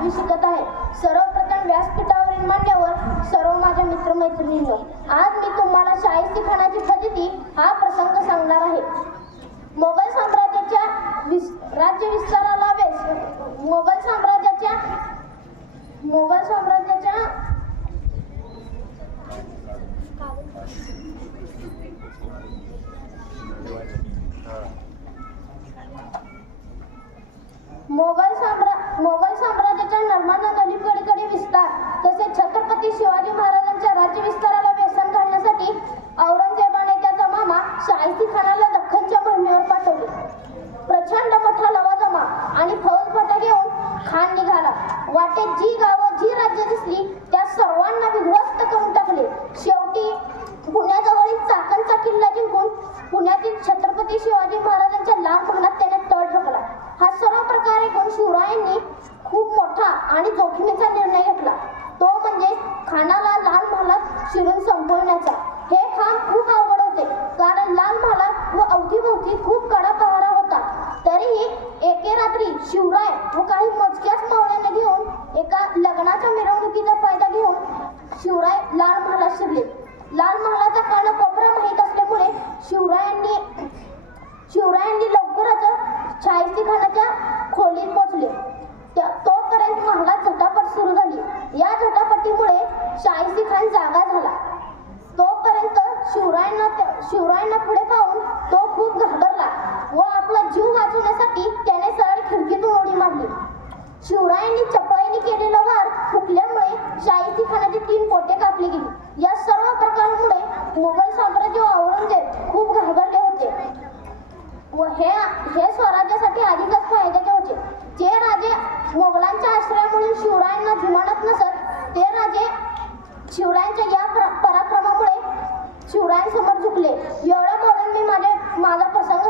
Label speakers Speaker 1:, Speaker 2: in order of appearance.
Speaker 1: दहावी शिकत आहे. सर्वप्रथम व्यासपीठावरील मान्यवर सर्व माझ्या मित्रमैत्रिणींनो आज मी तुम्हाला शाहिस्ती खानाची पद्धती हा प्रसंग सांगणार आहे. मोगल साम्राज्याच्या विस राज्य विस्ताराला वेस मोगल साम्राज्याच्या मोगल साम्राज्याच्या तसेच छत्रपती शिवाजी महाराजांच्या राज्य विस्ताराला व्यसन घालण्यासाठी औरंगजेबाने त्याचा मामा शाहिस्ती खानाला दख्खनच्या भूमीवर पाठवले. प्रचंड मोठा लवाजमा आणि फौज फौजफाटा घेऊन खान निघाला. वाटेत जी गावं जी राज्य दिसली त्या सर्वांना विध्वस्त करून टाकले शेवटी पुण्याजवळील चाकणचा किल्ला जिंकून पुण्यातील छत्रपती शिवाजी महाराजांच्या लाल महालात त्याने तळ ठोकला हा सर्व प्रकार ऐकून शिवरायांनी खूप मोठा आणि जोखमीचा निर्णय घेतला. तो म्हणजे खानाला लाल महालात शिरून संपवण्याचा. हे काम खूप अवघड होते. कारण लाल महालात व अवतीभोवती खूप कडा पहारा होता. तरीही एके रात्री शिवराय व काही मोजक्याच मावळ्यांना घेऊन एका लग्नाच्या मिरवणुकीचा फायदा घेऊन शिवराय लाल महालात शिरले. लाल महालाचा कानाकोपरा माहीत असल्यामुळे शिवरायांनी शिवरायांनी लवकरच शाहिस्ती खानाच्या खोलीत पोचले त्या- तोपर्यंत महालात झटापट सुरू झाली या झटापटीमुळे शाहिस्ती खान जागा झाला. तोपर्यंत शिवरायांना त्या- शिवरायांना पुढे पाहून तो खूप घाबरला व आपला जीव वाचवण्यासाठी त्याने सरळ खिडकीतून उडी मारली. शिवरायांनी चपळाईने केलेला वार फुटल्यामुळे शाहिस्ती खानाची तीन पोटे कापली गेली या सर्व प्रकारामुळे मुघल साम्राज्य व औरंगजेब खूप घाबरले होते व हे हे स्वराज्यासाठी अधिकच फायद्याचे होते जे राजे मोगलांच्या आश्रयामुळे शिवरायांना जुमानत नसत ते राजे शिवरायांच्या या प्र- पराक्रमामुळे शिवरायांसमोर झुकले एवढं म्हणून मी माझे माझा प्रसंग